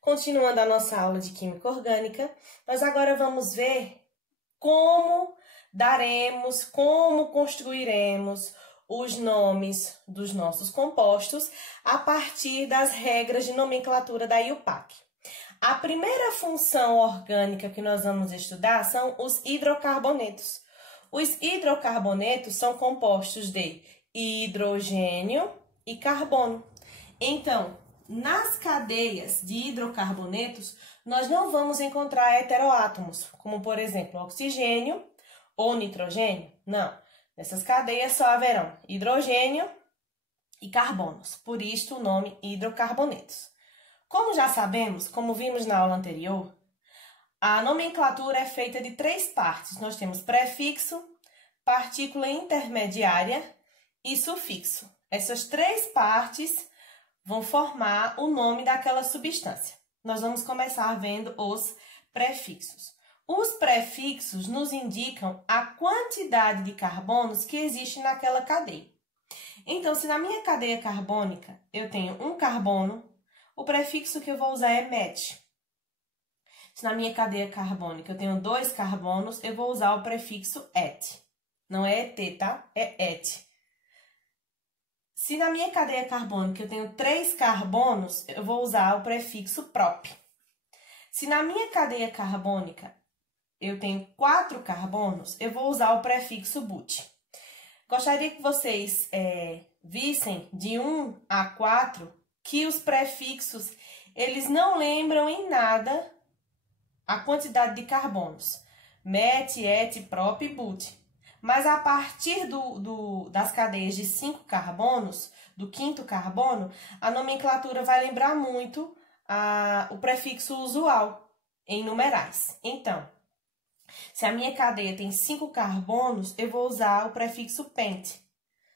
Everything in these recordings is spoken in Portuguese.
Continuando a nossa aula de Química Orgânica, nós agora vamos ver como como construiremos os nomes dos nossos compostos a partir das regras de nomenclatura da IUPAC. A primeira função orgânica que nós vamos estudar são os hidrocarbonetos. Os hidrocarbonetos são compostos de hidrogênio e carbono. Então, nas cadeias de hidrocarbonetos, nós não vamos encontrar heteroátomos, como por exemplo oxigênio ou nitrogênio. Não, nessas cadeias só haverão hidrogênio e carbonos, por isto o nome hidrocarbonetos. Como já sabemos, como vimos na aula anterior, a nomenclatura é feita de três partes. Nós temos prefixo, partícula intermediária e sufixo. Essas três partes vão formar o nome daquela substância. Nós vamos começar vendo os prefixos. Os prefixos nos indicam a quantidade de carbonos que existe naquela cadeia. Então, se na minha cadeia carbônica eu tenho um carbono, o prefixo que eu vou usar é met. Se na minha cadeia carbônica eu tenho 2 carbonos, eu vou usar o prefixo et. Não é et, tá? É et. Se na minha cadeia carbônica eu tenho 3 carbonos, eu vou usar o prefixo prop. Se na minha cadeia carbônica eu tenho 4 carbonos, eu vou usar o prefixo but. Gostaria que vocês vissem de 1 a 4 que os prefixos, eles não lembram em nada a quantidade de carbonos. Met, et, prop e but. Mas a partir das cadeias de 5 carbonos, do 5º carbono, a nomenclatura vai lembrar muito o prefixo usual em numerais. Então, se a minha cadeia tem 5 carbonos, eu vou usar o prefixo pent.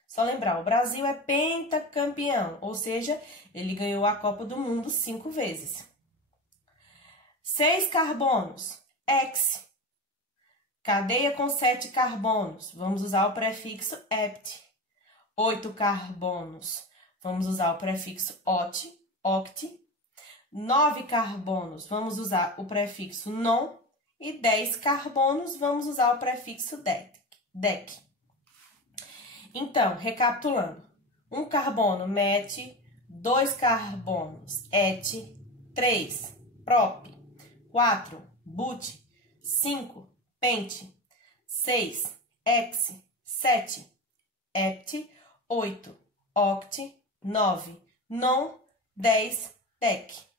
Só lembrar, o Brasil é pentacampeão, ou seja, ele ganhou a Copa do Mundo 5 vezes. 6 carbonos, ex. Cadeia com 7 carbonos, vamos usar o prefixo ept. 8 carbonos, vamos usar o prefixo ot, oct. 9 carbonos, vamos usar o prefixo non. E 10 carbonos, vamos usar o prefixo dec. Então, recapitulando. 1 carbono, met. 2 carbonos, et. 3, prop. 4, but. 5, pent. 6, ex. 7, ept. 8, oct. 9, non. 10, dec.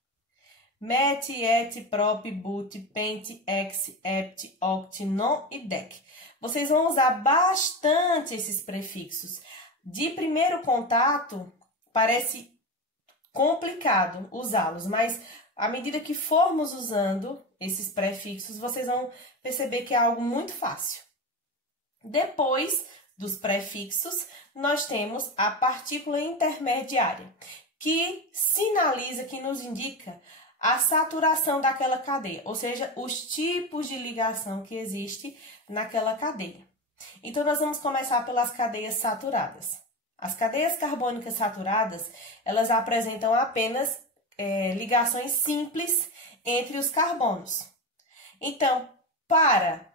Met, et, prop, but, pent, ex, ept, oct, non e dec. Vocês vão usar bastante esses prefixos. De primeiro contato, parece complicado usá-los, mas à medida que formos usando esses prefixos, vocês vão perceber que é algo muito fácil. Depois dos prefixos, nós temos a partícula intermediária, que sinaliza, que nos indica a saturação daquela cadeia, ou seja, os tipos de ligação que existe naquela cadeia. Então, nós vamos começar pelas cadeias saturadas. As cadeias carbônicas saturadas, elas apresentam apenas ligações simples entre os carbonos. Então, para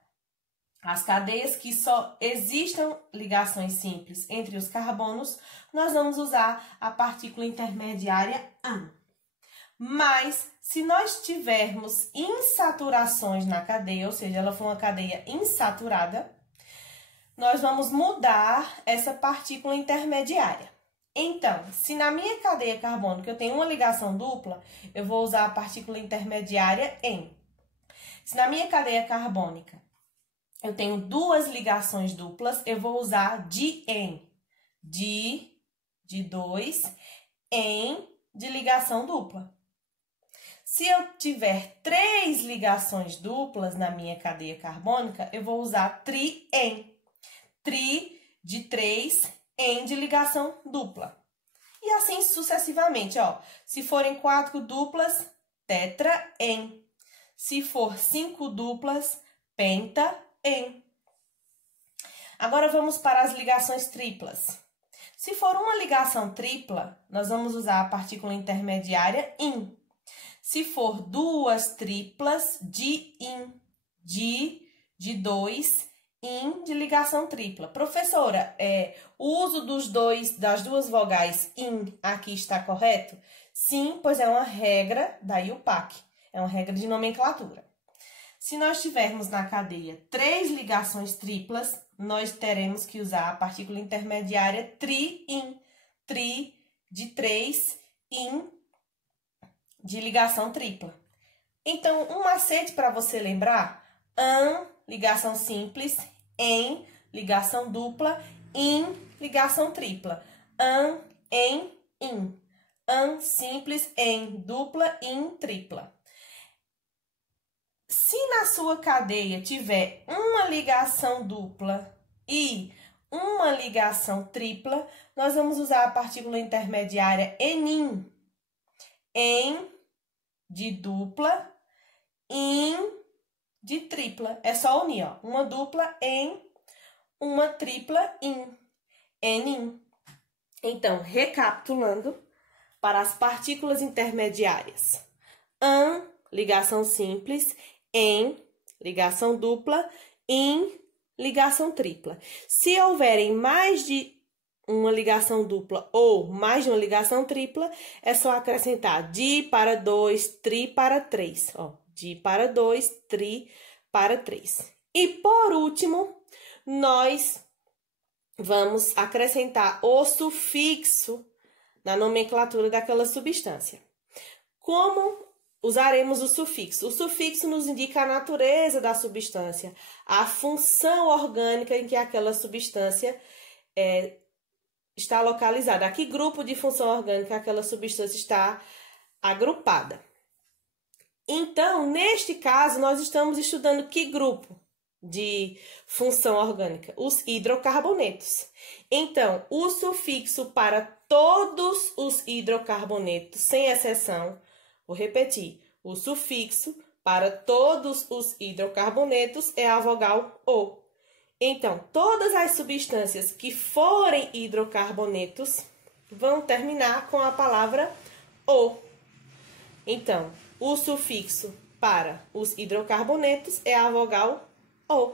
as cadeias que só existam ligações simples entre os carbonos, nós vamos usar a partícula intermediária AN. Mas, se nós tivermos insaturações na cadeia, ou seja, ela for uma cadeia insaturada, nós vamos mudar essa partícula intermediária. Então, se na minha cadeia carbônica eu tenho uma ligação dupla, eu vou usar a partícula intermediária em. Se na minha cadeia carbônica eu tenho 2 ligações duplas, eu vou usar di-en. Di, de 2, en, de ligação dupla. Se eu tiver 3 ligações duplas na minha cadeia carbônica, eu vou usar tri-en. Tri de 3, en de ligação dupla. E assim sucessivamente, ó. Se forem 4 duplas, tetra-en. Se for 5 duplas, penta-en. Agora vamos para as ligações triplas. Se for uma ligação tripla, nós vamos usar a partícula intermediária in. Se for duas triplas, di-in. De dois, in de ligação tripla. Professora, o uso das duas vogais in aqui está correto? Sim, pois é uma regra, daí o PAC. É uma regra de nomenclatura. Se nós tivermos na cadeia 3 ligações triplas, nós teremos que usar a partícula intermediária tri-in. Tri de 3, in de ligação tripla. Então, um macete para você lembrar: an, ligação simples, em, ligação dupla, in, ligação tripla. An, em, in. An, simples, em, dupla, in, tripla. Se na sua cadeia tiver uma ligação dupla e uma ligação tripla, nós vamos usar a partícula intermediária enin. Em de dupla, in de tripla. É só unir, ó. Uma dupla em, uma tripla in. Enin. Então, recapitulando, para as partículas intermediárias: an, ligação simples, em, ligação dupla, in, ligação tripla. Se houverem mais de uma ligação dupla ou mais de uma ligação tripla, é só acrescentar di para 2, tri para 3. Ó, di para 2, tri para 3. E por último, nós vamos acrescentar o sufixo na nomenclatura daquela substância. Como usaremos o sufixo? O sufixo nos indica a natureza da substância, a função orgânica em que aquela substância está localizada. A que grupo de função orgânica aquela substância está agrupada. Então, neste caso, nós estamos estudando que grupo de função orgânica? Os hidrocarbonetos. Então, o sufixo para todos os hidrocarbonetos, sem exceção, vou repetir, o sufixo para todos os hidrocarbonetos é a vogal O. Então, todas as substâncias que forem hidrocarbonetos vão terminar com a palavra O. Então, o sufixo para os hidrocarbonetos é a vogal O.